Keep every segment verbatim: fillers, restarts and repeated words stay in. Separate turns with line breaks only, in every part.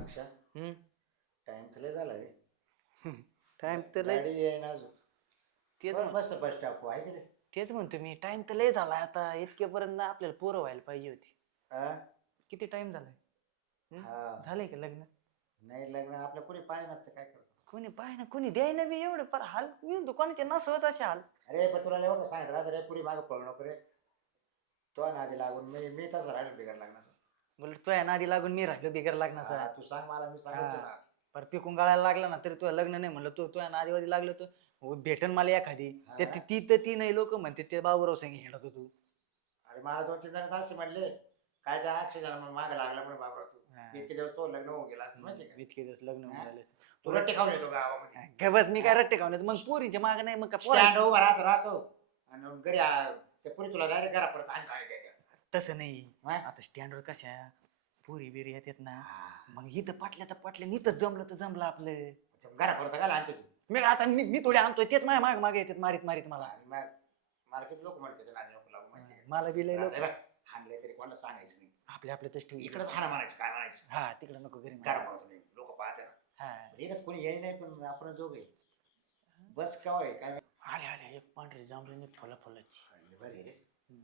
अक्षा
हम्म
टाइम तर लय झाला रे.
टाइम तर लय
गाडी येईना अजून.
तेच
बरं,
म्हण-
मस्त बस स्टॉप आहे की रे.
तेच म्हणतो मी टाइम तर लय झाला आता इतक्यापर्यंत आपल्याला पोरं व्हायला पाहिजे होती.
हा?
किती टाइम झालाय हम्म?
हा.
झालंय का लग्न?
नाही लग्न आपलं कोणी पाय नसतं काय करतो.
कोणी पाय ना कोणी द्याय ना बी एवढं पर हाल मी दुकानाचे नसवत असे हाल.
अरे पण तुला लय सांगत राहत रे पुरी मागं पळू नको रे. तो नादी लागून मी मी तसं राहिलो बिगर लग्नाचं.
बोल तुझ्या नादी लागून मी राहिलो बिगर लग्नाचा.
हा, तू सांग मला मी सांगतो
हा.
तुला.
पर पिकून गाळायला लागला ना तरी तुझं लग्न नाही म्हणलं तू तुझ्या नादीवादी लागलं तर भेटन मला एखादी
हा.
ते ती ती तर ती नाही लोक म्हणते ते बाबूराव संगी हिंडत होतो तू.
अरे मला दोन तीन जण असे म्हणले काय त्या अक्षय जण मग मागं लागला म्हणून बाबा तू
हा.
इतके दिवस तो लग्न होऊन गेला असं माहिती का.
इतके दिवस लग्न होऊन
हा?
झाले
तू रट्टे खाऊन येतो गावामध्ये.
काय बस मी काय रट्टे खाऊन येतो मग पोरींच्या माग नाही मग काय
स्टँड
पोरांच्या-
उभा राहतो राहतो आणि घरी आ- ते पुरी तुला डायरेक्ट घरा परत आणि काय द्यायचं.
तसं नाही
हा?
आता स्टँडवर कशा पुरी बिरी येतात ना
हा.
मग इथं पाटल्या तर पाटल्या इथं जमलं तर जमलं आपलं.
ते घरा परत काय आणतो तू.
मी आता मी मी थोडे आणतोय तेच माझ्या माग मागे येतात मारीत मारीत मला.
आणि मग मला किती लोक म्हणते नादी नको लागू माहिती आहे
मला बी लय लोक
का. हाणले तरी कोणाला सांगायचं नाही.
आपल्या आपल्या तस ठेवू
इकडंच हाणा म्हणायचं काय म्हणायचं.
हा तिकडे नको घरी
घरा परत नाही लोक पाहते ना.
हा
येण्यात कोणी येई नाही पण आपण दोघे बस का होय काय
आले आले एक पांढरे जांभळे फुला फुलाची
बरे रे.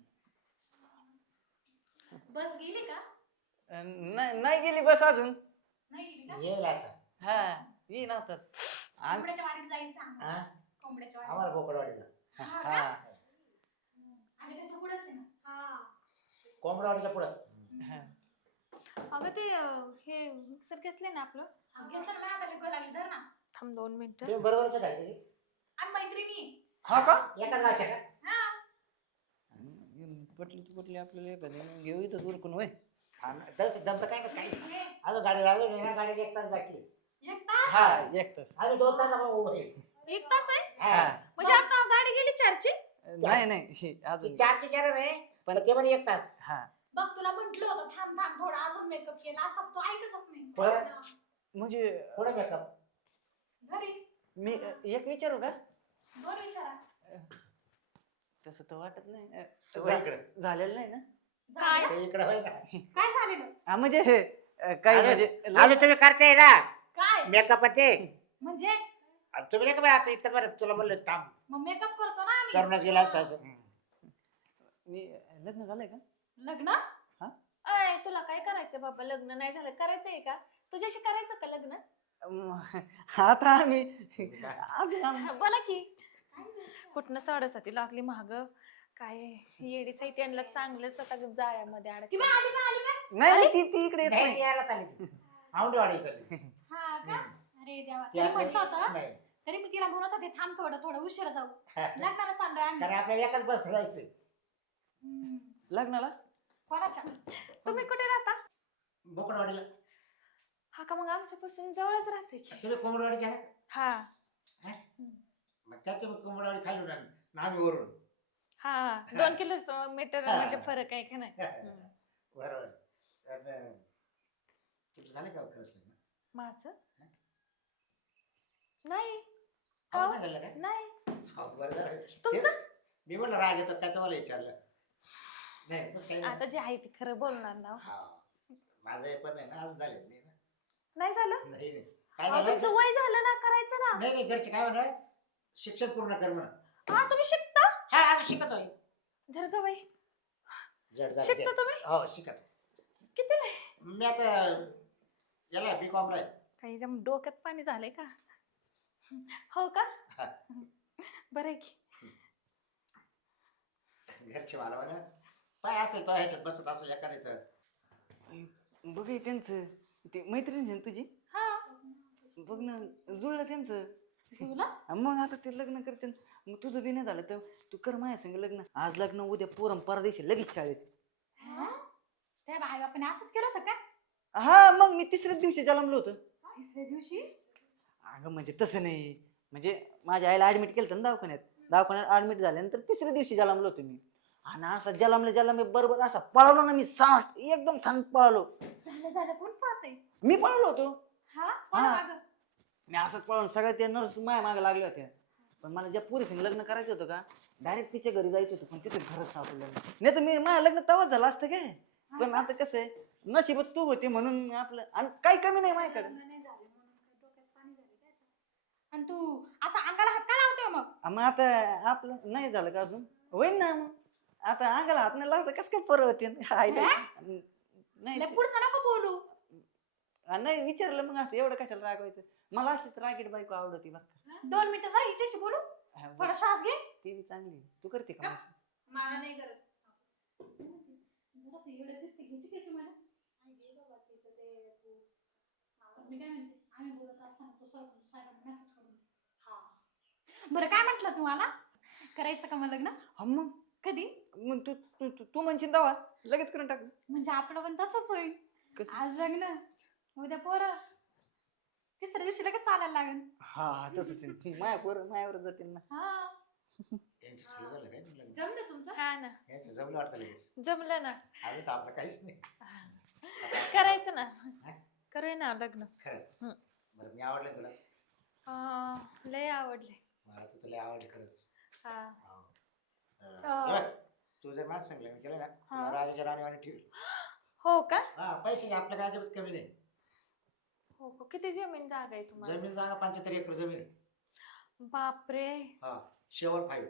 बस गेली का?
नाही नाही गेली बस अजून.
नाही गेली का?
येईल आता.
हा येईन आता. आण-
कोंबड्याच्या वाडीत जायचं सांग.
हा?
कोंबड्याच्या वाडीत.
आम्हाला बोकडवाडीला
हा
हा
का? आणि त्याच्या पुढेच आहे ना. हा.
कोंबडवाडीच्या पुढं.
हा.
अगं ते अं, हे मिक्सर घेतले ना आपलं
घेतलं ना माझ्या हाताला गोळ लागली धर ना.
थांब दोन मिनिटं
तुम्ही बरोबर काय ते
आणि मैत्रिणी.
हा का
एकाच गावच्या का.
हा.
पटली तू पटली आपल्याला एखादी घेऊ इथं उरकून वय.
हा, तसं जमतं काय ना काही
हे,
अजून गाडी लागली नाही ना गाडी एक तास बाकी आहे.
एक तास.
हा
एक तास
आम्ही दोन तास आपण उभं आहे.
एक तास आहे
हा.
म्हणजे आता गाडी गेली चारची
नाही नाही हे
ती
अजून
चारची चार आहे पण ते पण एक तास.
हा
बघ तुला म्हंटल होतं थांब थांब थोडा अजून मेकअप केला असा तू ऐकतच नाही.
बरं.
म्हणजे
पुढे मेकअप.
घरी
मी एक विचारू का
दोन विचारा.
तसं तर वाटत नाही अ,
जा इकडे.
झालेलं नाही ना
झालं?
ते इकडे होय ना.
काय झालेलं?
हा म्हणजे हे अ, काही
अरे,
म्हणजे
अजून तुम्ही करते ना
काय
मेकअप ते
म्हणजे
आता तुम्ही नाही का बाई आता इतकं बरं तुला म्हणलं थांब
मग मेकअप करतो ना आम्ही.
करूनच गेला असता असं.
मी लग्न झालंय का
लग्न
अय तुला काय करायचं बाबा लग्न नाही झालं करायचंय का तुझ्याशी करायचं का लग्न
अम, आता आम्ही अजून आम-
बोला की कुठनं साडेसाती लागली महाग काय येडीच आहे त्यांना चांगलंच आता जाळ्यामध्ये
ती
अडक
बाई आली का आली का?
नाही नाही ती ती इकडे येत
नाही
नाही
ती यायला चालली ती. औंढेवाडी चालली.
हा का? अरे देवा
ती
तरी
आपली-
म्हटलं होतं
नाही.
तरी मी तिला म्हणत होते थांब थोडं थोडं उशिरा जाऊ.
हा.
लग्नाला चाललोय आम्ही.
कारण आपल्याला एकाच बस जायचंय.
हम्म.
लग्नाला
कोणाच्या?
तुम्ही कुठे राहता
बोकडवाडीला.
हा का मग आमच्यापासून जवळच राहते की
तुम्ही कोंबडवाडीच्या ना
हा
मग त्यात ते कोंबडवाडी खाली उडाल आम्ही वरून.
हा दोन किलो मीटर
हा.
म्हणजे फरक आहे का नाही
बरोबर. तर, तुमचं झालं का हो खरंच लग्न?
माझं नाही
हा,
हो?
नाही झालं का?
नाही
हो, बरं झालं.
तुमचं?
ते- मी म्हटलं राग येतो काय तुम्हाला विचारलं. नाही तसं काही नाही.
आता जे आहे ते खरं बोलणार ना
हा माझं हे पण नाही ना अजून झाले नाही ना.
नाही झालं
नाही नाही. काय
अहो,
झालं?
तुमचं वय झालं ना करायचं ना
नाही नाही घरचे काय म्हणा शिक्षण पूर्ण कर म्हणा.
हा तुम्ही शिकता
हा अजून शिकतोय.
धर ग बाई
जड झालं
शिकता
ते.
तुम्ही
हो शिकतो.
कितीला
मी आता याला बी कॉमला आहे.
काही जम डोक्यात पाणी झालंय का हो का
हा.
बरं आहे की
घरचे मला म्हणा काय असेल तो ह्याच्यात बसत असेल एखाद्याचं.
बघ हे त्यांचं ते मैत्रीण आहे ना तुझी
हा.
बघ ना जुळलं त्यांचं
जुळलं?
हा, मग आता ते लग्न करते न. मग तुझं बी नाही झालं तर तू कर माझ्या संग लग्न आज लग्न उद्या पोरं परदेशी लगेच शाळेत.
हा? त्या आई बापाने असंच केलं होतं का?
हा मग मी तिसऱ्याच दिवशी जन्मलो होतो.
तिसऱ्या दिवशी?
अगं म्हणजे तसं नाही म्हणजे माझ्या आईला ऍडमिट केलं होतं ना दवाखान्यात दवाखान्यात ऍडमिट झाल्यानंतर तिसऱ्या दिवशी जन्मलो होतो मी आणि असा जन्मले जन्मले बरोबर असा पळालो ना मी सांट एकदम सांट पळालो.
झालं झालं कोण पाहतंय?
मी पळालो होतो.
हा
हा.
कोण मागं?
मी असंच पळून सगळ्या त्या नर्स माझ्या मागे लागल्या होत्या पण मला ज्या पुरी संग लग्न करायचं होतं का डायरेक्ट तिच्या घरी जायचं होतं पण तिथे घरच सापडलं नाही तर मी माझं लग्न तेव्हाच झालं असतं काय पण आता कसं आहे नशिबात तू होती म्हणून आपलं आणि काही कमी नाही माझ्याकडे.
लग्न नाही झाले म्हणून काय डोक्यात पाणी झाले काय आता? आणि तू असं अंगाला हात का लावतोय मग?
आ, मग आता आपलं नाही झालं का अजून होईन ना मग आता अंगाला हात नाही लागतं कसं काय पोरं होते आईला नाही
लय
ते-
पुढचं नको बोलू.
आ, नाही विचारलं मग असं एवढं कशाला रागवायचं मला अशीच रागीट बायको आवडती बघ
दोन मिनिटं जा हिच्याशी बोलू. थोडा श्वास घे.
ती बी चांगली आहे. तू करते का मावशी?
मला नाही गरज. जरासं एवढं दिसते घ्यायची घ्यायची मला. आई गे बाबा तिचं ते तू. पण मी काय म्हणते आम्ही बोलत असताना तू सरपंच साहेबांना मेसेज करून दे. हा. बरं काय म्हटलं तुम्हाला? करायचं का मग लग्न?
हा मग
कधी?
मग तू तू तू- तू म्हणशील दवा लगेच करून टाकू
म्हणजे आपलं पण तसंच होईल.
कसं?
आज लग्न उद्या पोरं तिसऱ्या दिवशी लगेच चालायला लागेल.
हा हा तसंच आहे. माया पोरं मायावर जातील ना.
हा.
यांचं सुरू झालं काय म्हणलं?
जमलं तुमचं?
हा ना
यांचं जमलं वाटतं लगेच.
जमलं ना
अजून तर आपलं काहीच नाही. आता-
करायचं ना
हा?
करूया ना लग्न.
खरंच.
हम्म.
बरं मी आवडलं तुला.
अं, लय आवडले.
मला तर तुला आवडलं खरंच.
हा
हो. अं,
अं.
हे बघ, तू जर माझं सांगलं केलं ना तुला राजाच्या राणीवाणी ठेवी.
हो का?
हा पैसे घे, आपलं काय अजिबात कमी नाही.
हो का? किती जमीन जागा आहे तुम्हाला?
जमीन जागा पंच्याहत्तर एकर जमीन आहे.
बापरे.
हा शेवट फाईव्ह.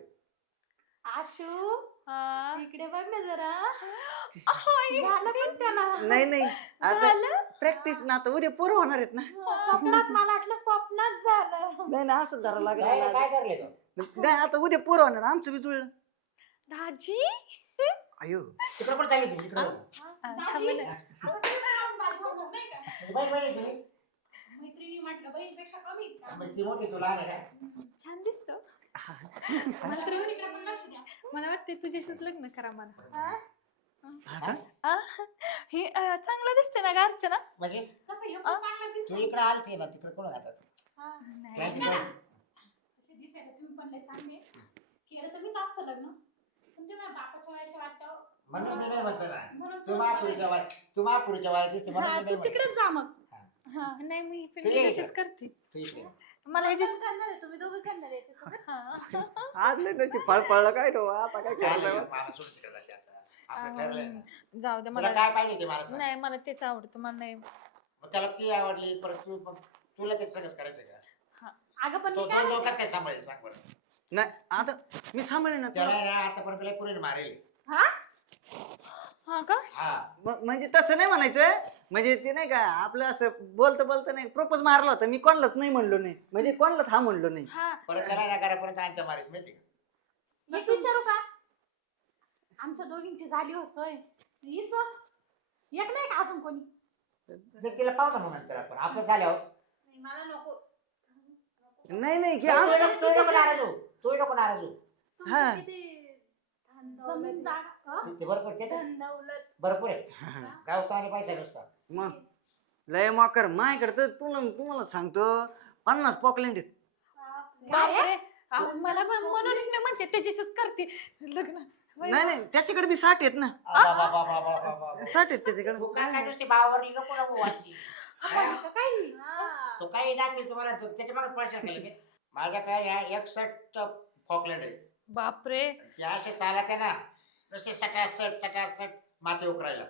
आशू
हा
इकडे बघ ना जरा.
आई.
झालं पण त्याला.
नाही नाही आता
झालं?
प्रॅक्टिस ना आता उद्या पोरं होणार आहेत ना.
स्वप्नात मला वाटलं स्वप्नात झालं.
नाही ना असं धरा लागेल
काय
मला.
काय करले तू?
नाही आता उद्या पोरं होणार आमचं बी जुळलं.
दाजी.
अयो
तिकडे पण चालली तू इकडे.
हा?
दाजी,
थांबा ना.
आता तुम्ही पण आज दाजी होणार नाही का?
बाई बाई तुम्ही
मैत्रिणी म्हटलं बहिणीपेक्षा कमी आहेत का?
म्हणजे ती मोठी तुला आहे का?
छान दिसतो.
मला तर एवढी पण लक्ष द्या.
मला वाटते तुझ्याशीच लग्न करा मला.
हा?
हा का?
आ, हे अं, चांगलं दिसते ना ग अर्चना?
म्हणजे
कसं हे पण चांगलं
तू
दिसतं.
इकडे आलते ना तिकडे कोण राहतात?
हा.
त्यांची
नाही.
जोडी.
असे दिसायला तुम्ही पण लय चांगले. केलं तर मीच असतं लग्न. पण ते माझ्या बापाच्या वयाच्या वाटतं.
म्हणून मी नाही म्हणतो ना.
म्हणून
तू
तूच
महापुरीच्या
मला-
वयात तू महापुरीच्या वयात दिसते म्हणून
हा,
मी नाही
तू
म्हणतो.
तिकडेच जा मग.
हा.
नाही मी पण
तू ये
तुझ्याशीच
इकडं.
करते.
तू इकडे.
मला ह्याच्याशी
करणार आहे तुम्ही दोघं करणार आहे याच्यासोबत?
हा.
आज लय त्याची फळ पडलं काय ठेव आता काय
काय
करायचं?
नाही, मला सोडून तिकडे जाते आता. आपलं ठरलंय ना.
जाऊ दे
तुला
मला.
काय पाहिजे ते मला सांग.
नाही मला तेच आवडतं मला नाही.
मग त्याला ती आवडली परत तू मग तुला ते सगळंच करायचं का?
अगं पण
तो
मी काय
दोन लोकच काय सांभाळायचं सांग बरं.
नाही आता मी सांभाळेन ना
त्याला
तुला.
ना आतापर्यंत लय पुरीने मारेल.
हा?
हा का?
हा
म- म्हणजे तसं नाही म्हणायचं म्हणजे ते नाही का आपलं असं बोलतं बोलतं नाही प्रपोज मारला होता मी कोणालाच नाही म्हणलो नाही म्हणजे कोणालाच हा म्हणलो नाही.
हा
परत त्याला ना घरापर्यंत आणता मारीत माहिती का?
एक विचारू का? आमच्या दोघींची झाली हो सोय. हीच एक नाही का अजून कोणी?
जर तिला पाहतो ना नंतर आपण आपलं झाल्यावर
नाही, मला नको.
नाही नाही की
तू
आम-
नको तू नको नाराज होऊ. तू नको नाराज होऊ.
हा.
तुमचं किती जमीन जागा हं?
ते- ते भरपूर ते तर
धन दौलत.
भरपूर आहे. गावतो आणि पैसा नुसता.
मग लय मकर माझ्याकडे तर तुला तुम्हाला सांगतो पन्नास पॉकलेंट आहेत.
बापरे. अहो, मला पण म्हणूनच मी म्हणते त्याच्याशीच करते लग्न.
नाही नाही त्याच्याकडे बी साठ आहेत ना
आ, बा, बा, बा, बा, बा, बा, बा.
साठ आहेत त्याच्याकडे.
तू काय काय नुसती भावावरली नको नको वाटली.
का काही?
तो काही दाखवेल तुम्हाला तो- त्याच्या मागे पैसा केलं की माझ्या काय या एकसष्ट फॉकलँड आहे.
बापरे.
या असे चालत आहे ना नुसते सटासट सटासट माते उकरायला.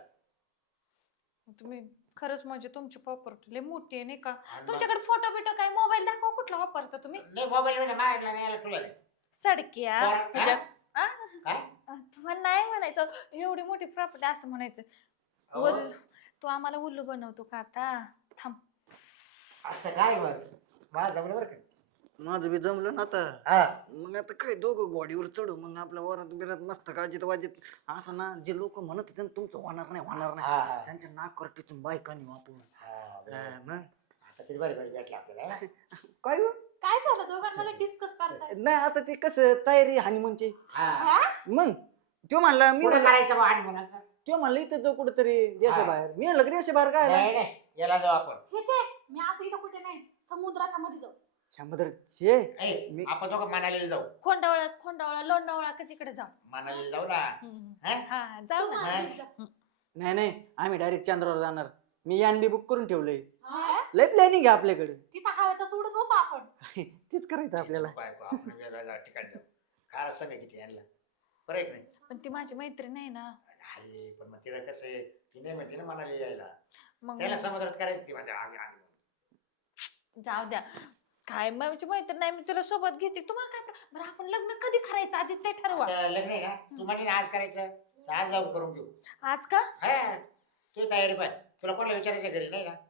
तुम्ही खरंच म्हणजे तुमची प्रॉपर्टी लय मोठी आहे नाही का?
आणि मग-
तुमच्याकडे फोटो बिटो काय मोबाईल दाखवा कुठला वापरता तुम्ही?
नाही मोबाईल मध्ये मागितला नाही याला तुला नाही.
सडक्या
बरं,
तुझ्या
हा?
आ?
काय
तुम्हाला नाही म्हणायचं एवढी मोठी प्रॉपर्टी असं म्हणायचं.
अहो,
वर तू आम्हाला उल्लू बनवतो का आता? थांब.
असं काय बघ मला जमलं बरं का.
माझं बी जमलं ना आता
हा
मग आता काय दोघं गोडीवर चढू मग आपल्या वरात बिरात मस्त काळजीत वाजीत असं ना जे लोक म्हणत होते ना तुमचं होणार नाही होणार
हा,
नाही
हा.
त्यांच्या नाक करटीतून बायकांनी वापरून
हा, बरोबर.
मग
आता किती बरी बरी भेटला आपल्याला हा?
काय हो?
काय झालं दोघांमध्ये डिस्कस करताय?
नाही आता ते कसं तयारी हानिमूनची
हा.
हा?
मग तो म्हणला मी
पुढे
म्हणला
करायचं बा आणि म्हणायचं.
तो म्हणला इथं जाऊ कुठेतरी देशा बाहेर मी म्हणलं देशा बाहेर काय
नाही नाही याला जाऊ आपण.
छे छे मी असं इथं कुठे नाही समुद्राच्या मध्ये जाऊ.
समुद्र छे
ए,
मी-
आपण दोघं मनालीला जाऊ.
खोंडावळा खोंडावळा लोणावळा का तिकडे जाऊ.
मनालीला जाऊ ना.
हम्म.
हा?
हा जाऊ ना.
हा.
नाही नाही आम्ही डायरेक्ट चंद्रावर जाणार मी यान बी बुक करून ठेवलंय
हा?
लय प्लॅनिंग आहे आपल्याकडे
तिथं हवं तर सोडून बसू आपण.
तेच करायचं आपल्याला
बायको, आपण वेगळ्या जा- ठिकाणी जाऊ. खायला सगळं किती यांना बरं आहे की नाही.
पण ती माझी मैत्रीण आहे ना.
आहे पण मग तिला कसं आहे ती नाही म्हणते ना मनाली यायला.
मग
त्याला समुद्रात करायची ती माझ्या आगी आगी.
जाऊ द्या. काय माझी मैत्रीण नाही मी तुला सोबत घेते तुम्हाला काय प्र- बरं आपण लग्न कधी करायचं आधी ते ठरवा.
आता लग्न आहे ना तू म्हणे आज करायचं तर आज जाऊन करून घेऊ.
आज का
हा तुझी तयारी पाय. तुला कोणाला विचारायचं घरी नाही ना.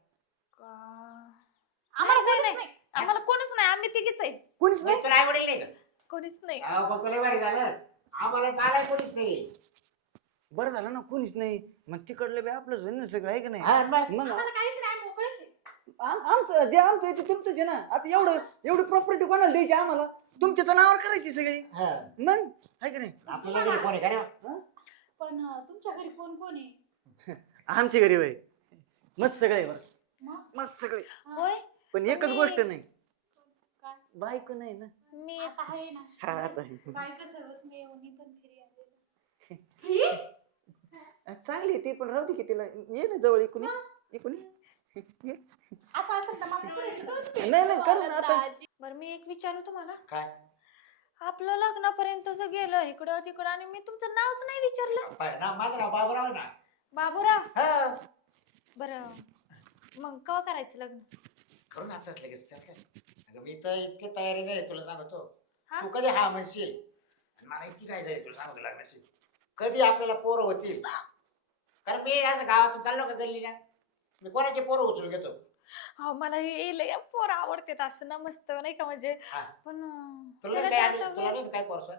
आम्हाला
नाही,
कोणीच
नाही.
नाही.
आम्हाला कोणीच नाही आम्ही तिघीच आहे.
कोणीच
नाही
नाही.
तुला आई वडील नाही का?
कोणीच नाही.
अहो मग तुला बरं झालं. आम्हाला मला कोणीच नाही.
बरं झालं ना कोणीच नाही. मग तिकडलं बी आपलंच होईल ना सगळं आहे का नाही.
हा मग
मग
आम्हाला काहीच नाही आम्ही मोकळेच आहे.
आम- आमचं जे आमचं आहे ते तुमचंच आहे ना. आता एवढं एवढी प्रॉपर्टी कोणाला द्यायची आम्हाला. तुमच्या तर नावावर करायची सगळी.
हा
मग आहे का नाही.
आपल्याला घरी कोण आहे का रे?
पण अं, तुमच्या घरी कोण कोण आहे?
आमच्या घरी वय मस्त सगळे बरं.
मग
मस्त सगळे.
होय
पण एकच
मी-
गोष्ट नाही.
काय?
बायको नाही ना.
मी
आता आहे ना.
हा आता आहे.
बायका सर्वच मी येऊन पण फ्री आहे. फ्री?
चांगली आहे ती पण राहू दे की तिला ये ना जवळ इकून ये. इकून ये.
असं असेल तर मग आपण पुढे जाऊ.
नाही नाही कर ना आता.
बरं मी एक विचारू तुम्हाला
काय
आपलं लग्नापर्यंत जर गेलं इकडं तिकडं आणि मी तुमचं नावच नाही विचारलं.
पाय ना माझं नाव बाबूराव आहे ना.
बाबूराव
हा
बरं मग केव्हा करायचं लग्न.
करून आताच लगेच त्याला काय. अगं मी तर इतकी तयारी नाही तुला सांगतो.
हा?
तू कधी हा म्हणशील आणि मला इतकी काय झाली तुला सांगतो लग्नाची. कधी आपल्याला पोरं होतील. कारण मी असं गावातून चाललो का गल्ली ना मी कोणाचे पोरं उचलून घेतो.
हो मला हे लय पोर आवडते असं ना मस्त नाही का म्हणजे
हा.
पण अं,
तुला
त्याला
काय
ते
आधी
आता
तुला नाही काय पोरं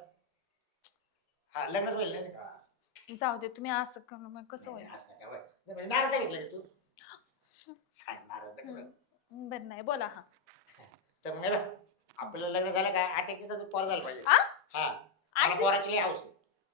हा लग्नच होईल नाही का.
वे- जाऊ दे तुम्ही असं करू मग कसं होईल.
नाही, असं काय होय. नाही, म्हणजे नाराज आहे घेतलं तू सांग नाराज आहे का?
बरं नाही बोला हा
तर मग हे बघ, आपलं लग्न झालं काय आठ एक दिवसात पोर झालं पाहिजे.
आ?
हा
आठ
मला पोराची लई हौस आहे.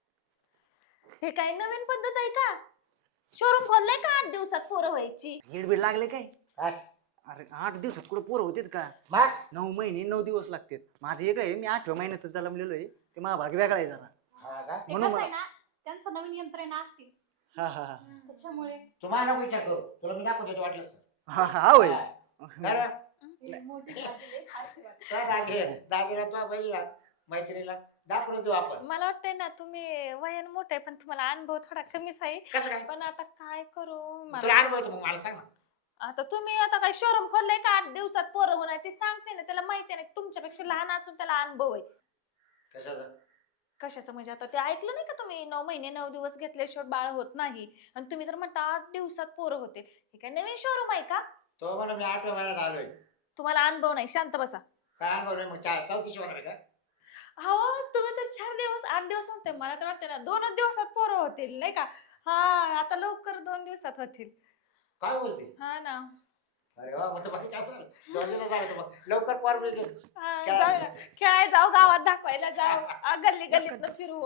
हे काय नवीन पद्धत आहे का शोरूम खोललाय का आठ दिवसात पोरं व्हायची.
हेडबीड लागले काय.
काय?
अरे आठ दिवसात कुठं पोरं होतेत का.
मग
नऊ महिने नऊ दिवस लागतात. माझं एक आहे मी आठव्या महिन्यातच जन्मलेलो आहे. ते माझा भाग वेगळा आहे जरा.
हा का?
ते
म्हणून
कसं
मला
आहे ना त्यांचं नवीन यंत्रणा असते
हा हा हा
त्याच्यामुळे
तुम्हाला नको विचार करू तुला मी दाखवतो ते वाटलंच तर.
हा हा होय.
बरं?
ती मोठी बाजी लई खायची वाटते.
तुझ्या दाजी दाजीला तुझ्या बहिणीला मैत्रिणीला दाखवून देऊ आपण.
मला वाटतंय ना तुम्ही वयान मोठे पण तुम्हाला अनुभव थोडा कमीच आहे.
कसं काय
पण आता काय करू
तुला
मला
अनुभव येतो मग मला सांग ना.
आता तुम्ही आता काय शोरूम खोललंय का आठ दिवसात पोरं होणार ते सांगते ना त्याला माहिती आहे ना तुमच्यापेक्षा लहान असून त्याला अनुभव आहे.
कशाचं?
कशाचं म्हणजे आता ते ऐकलं नाही का तुम्ही नऊ महिने नऊ दिवस घेतल्याशिवाय बाळ होत नाही आणि तुम्ही तर म्हणता आठ दिवसात पोरं होते. हे काय नवीन शोरूम आहे का
तो मला मी आठव्या महिन्यात आलोय.
तुम्हाला अनुभव नाही शांत बसा.
काय अनुभव नाही मग चार चौथीशी होणार आहे का?
हो तुम्ही तर चार दिवस आठ दिवस होते मला तर वाटते ना दोनच दिवसात पोरं होतील नाही का. हा आता लवकर दोन दिवसात होतील.
काय बोलते?
हा ना
अरे वा मग तर बाकी काय बोल दोन दिवसात आलो मग लवकर पोर मिळेल.
हा,
खेळायला.
जाऊ ना. खेळायला जाऊ गावात दाखवायला जाऊ आ, गल्ली गल्लीत फिरू.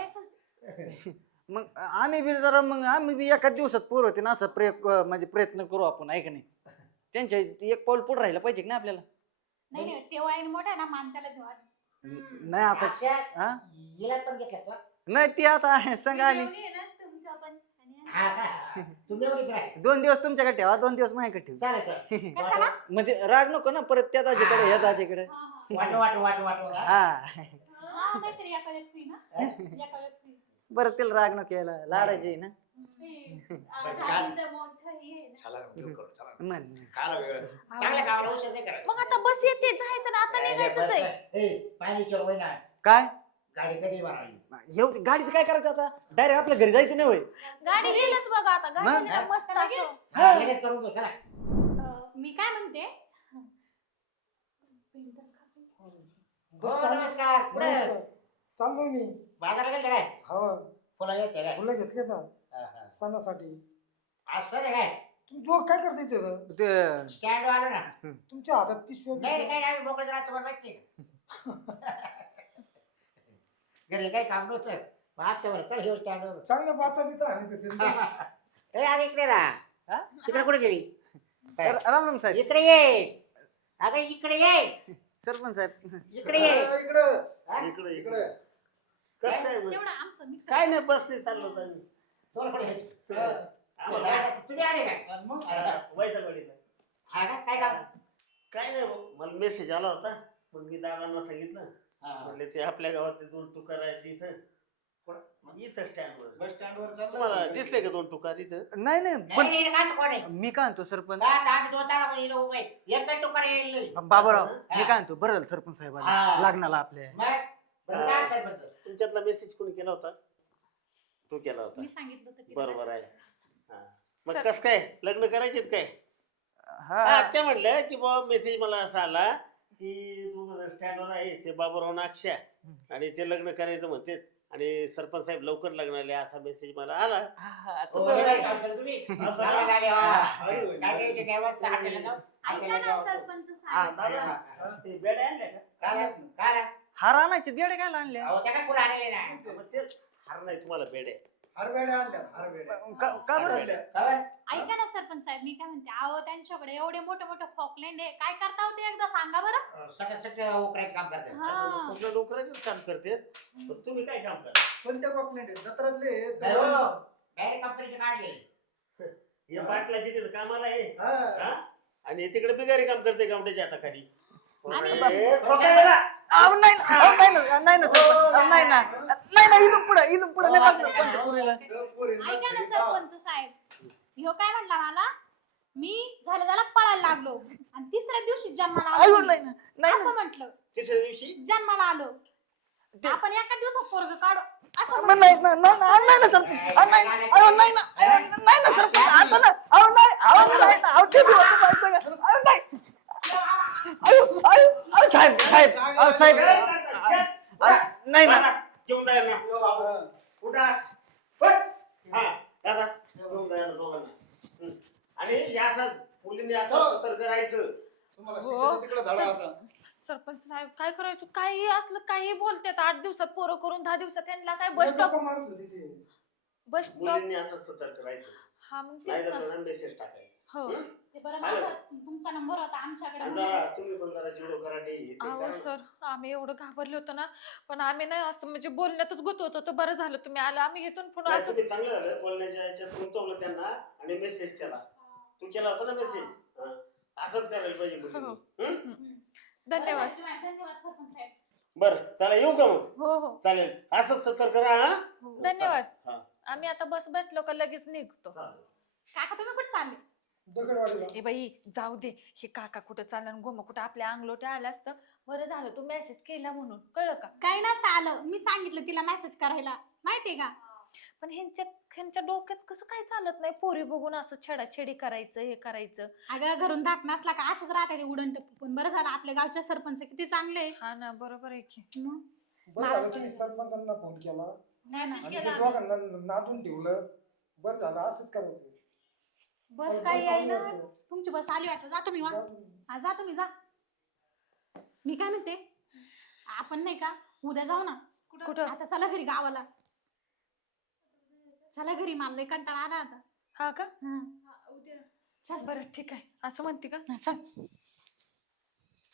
हा.
मग आम्ही बी जरा मग आम्ही बी एका दिवसात पोर होते ना असं प्रयोग म्हणजे प्रयत्न करू आपण आहे का नाही. त्यांच्या एक पाऊल पुढे राहिलं पाहिजे की नाही आपल्याला.
नाही नाही तेव्हा आहे मोठा आहे ना मान त्याला घेऊ आधी.
नाही आता
अच्छा,
हा
हिला पण घेतलं का?
नाही ती आता संघ आली.
हा का? तुम्ही एवढीच राह.
दोन दिवस तुमच्याकडे ठेवा दोन दिवस माझ्याकडे ठेवा.
चालेल चालेल.
कशाला?
म्हणजे राग नको ना परत त्या दाजीकडे ह्या दाजीकडे.
हा, हा.
वाटो वाटो वाटो वाटो हा.
हा
हा, नाहीतरी एका व्यक्ती ना एका व्यक्ती.
बरं तिला राग नको यायला लाडायची ना.
बरं, काय? चला ना, घेऊ करू, चला ना.
म्हण.
खायला वेळ. चांगल्या कामाला उशीर नाही करायचा.
मग आता बस येते जायचं ना आता निघायचंच आहे.
ए, पाणी चोर होय ना.
काय
गाडी कधी बनवली?
एवढी गाडीचं काय करायचं आता डायरेक्ट आपल्या घरी जायचं नाही होय.
गाडी येईलच बघा आता गाडी
मग?
ना मस्त असं.
हा, लगेच करून घेऊ, चला.
अं, मी काय म्हणते
हो, नमस्कार कुठे
चाललोय मी.
बाजारात गेले काय?
हा
फुलं घेतले काय?
फुलं घेतले ना
हा, हा.
सणासाठी.
असं रे काय?
तुम्ही दोघं काय करते तिथं?
ते
स्टँड आलो ना.
तुमच्या हातात पिशव्या
नाही रे,
बिशव्या?
काय आम्ही मोकळेच राहतो तुम्हाला माहिती आहे. घरी काही काम नव्हतं मागच्या वर चल हे स्टँडवर.
चांगल्या बाता बिता आणि ते फिरतात.
ए अरे इकडे राहा.
हा?
तिकडे कुठे गेली? काय?
राम राम साहेब.
इकडे ये. अगं इकडे ये.
सरपंच साहेब.
इकडे ये.
हा, इकडं
हा?
इकडे इकडे.
कसं काय?
तेवढं आमचं मिक्स
काय नाही बसले चाललो होतो आम्ही.
तुम्हाला कुठे घ्यायचं?
हा.
तुम्हाला- तुम्ही आले काय?
आणि मग
अरे,
वैजागवाडीला.
हा का? काय काम?
काय नाही भाऊ, मला मेसेज आला होता मग मी दादांना सांगितलं
हा.
म्हणले ते आपल्या गावातले दोन तुकार आहेत इथं इथं स्टँडवर
बस स्टँडवर
तुम्हाला
चाललं
दिसले का दोन टुकार इथं?
नाही नाही
नाही,
पण
नाही, नाही, काच कोण आहे?
मी काय म्हणतो सरपंच
काच आम्ही दोन तारा इथं उभे आहे. एक पण टुकार येईल नाही.
बाबूराव
हा.
मी काय म्हणतो बरं झालं सरपंच साहेब आले.
हा.
लग्नाला आपल्या
मग बरं काय सरपंच?
तुमच्यातला मेसेज कोणी केला होता? तू केला होता.
मी सांगितलं होतं तिला
बरोबर आहे.
message
हा. मग
सर-
कस काय लग्न करायचेत काय?
हा
हा ते म्हणलं की बाबा मेसेज मला असा आला की तू स्टँडवर आहे ते बाबूराव नाक्षा आणि ते लग्न करायचं म्हणते आणि सरपंच साहेब लवकर लग्नाला असा मेसेज मला आला.
हो, बरं, काम केलं तुम्ही? चांगलं झाले, हो. काय टेन्शन नाही, मस्त हॉटेलला जाऊ.
ऐका
हॉटेलला
ना
जाऊ.
सरपंच
हा,
साहेब
दादा, ते बेड्या आणल्या का?
काय रे? काय रे?
हार आणायचे बेडे काय आणल्या
अहो, त्या काय फुलं आणलेले नाही.
मग तेच हार नाही तुम्हाला बेड्या.
हरबेड्या आणल्या हरबेड्या
का का बरं
बेड्या.
काय बरं?
ऐका ना सरपंच साहेब मी काय म्हणते अहो त्यांच्याकडे एवढे मोठे मोठे फॉकलँड आहे काय करता होते एकदा सांगा बरं
अं, सगळं सगळं उकरायचं काम करतात.
हा
कुठल्या नोकऱ्याच काम करते पण तुम्ही काय काम करता?
कोणत्या कॉकलेट जत्रातले
नाही हो, डायरेक्ट कंपनीचे काढले.
हे पाटलाची तिथं कामाला आहे
हा.
हा? आणि हे तिकडे बिगारी काम करते गावट्याच्या हाताखाली.
आणि-
अरे, खोटायला.
अहो नाही ना अहो, नाही ना नाही ना सरपंच अहो, नाही ना नाही ना इथून पुढे इथून पुढे नाही पाहिजे
ऐका
पंच पुरीला.
ऐका ना सरपंच साहेब ह्यो काय म्हणला मला मी झालं त्याला पळायला लागलो आणि तिसऱ्या दिवशी जन्माला
अयो
आलो
नाही ना नाही
असं म्हटलं
तिसऱ्या दिवशी
जन्माला आलो आपण एका दिवसात पोरग काढू असं
ना.
म्हटलं.
नाही ना नाही ना अहो, नाही ना सरपंच अहो, नाही अहो, नाही ना अहो, नाही ना सरपंच आता ना अहो नाही अहो नाही ना अहो ते बी होतं माहिती आहे का? अहो नाही अयो अयो अहो साहेब साहेब अहो साहेब अहो, नाही ना
दादा, घेऊन जाईल ना कुठं पट. हा दादा घेऊन जायला दोघांना. हं. आणि या असं मुलींनी असं सतर्क राहायचं.
तुम्हाला
हो.
शिकायचं तिकडं धडा असा
सरपंच साहेब काय करायचं काही असलं काही बोलतात आठ दिवसात पोरं करून दहा दिवसात त्यांना काय बस स्टॉप
गप्पा मारत होती ती
बस स्टॉप
मुलींनी असं सतर्क राहायचं.
हा मग
नाही
तेच
तर
ना
कोणाला मेसेज टाकायचा.
हो
हं?
ते बरं
आलं.
माझा तुमचा नंबर होता आमच्याकडे
आणि
म्हणून.
जरा तुम्ही पण जरा जुडो कराटे हे ते
अहो
करा ना.
सर आम्ही एवढं घाबरलो होतो ना पण आम्ही नाही असं म्हणजे बोलण्यातच गुंतवत होतो बरं झालं तुम्ही आला आम्ही इथून पुढे
नाही,
असं
तुम्ही चांगलं झालं बोलण्याच्या याच्यात गुंतवलं त्यांना आणि मेसेज केला. तू केला होता ना मेसेज. असंच करायला पाहिजे मुलींनी.
हो.
हं?
बरं
धन्यवाद
झालं तुम्ही- धन्यवाद सरपंच साहेब
बरं चला येऊ का मग?
हो हो
चालेल असंच सतर्क राहा. हा?
धन्यवाद
हा.
आम्ही आता बस भेटलो का लगेच निघतो
चालेल.
काका तुम्ही कुठे चालले
दगडवाडीला
ए बाई जाऊ दे हे काका कुठं चाललं आणि गोमा कुठं आपल्या अंगलोटे आलं असतं बरं झालं तू मेसेज केला म्हणून कळलं का
काही नसतं आलं मी सांगितलं तिला मेसेज करायला माहितीये का
पण ह्यांच्या ह्यांच्या डोक्यात कसं काय चालत नाही पोरी बघून असं छेडाछेडी करायचं हे करायचं
अगं घरून धाक नसला का असेच राहते ते उडण टप्पू पण बरं झालं आपल्या गावच्या सरपंच किती चांगले आहे.
हा ना बरोबर आहे की
मग
बरं झालं तुम्ही सरपंचांना फोन केला
नाही ना.
आणि ते दोघांना नादून ठेवलं बरं झालं असंच करायचं
बस
बस
काही
आली
आहे ना
वाटतं.
तुमची बस आली वाटतं जा तुम्ही वा
जाऊ.
हा, जा तुम्ही जा मी काय म्हणते आपण नाही का उद्या जाऊ ना
कुठं
आता चला घरी गावाला चला घरी मला लय कंटाळा आला आता
हा का
हा. चल
बरं ठीक आहे असं म्हणते का
हा, चल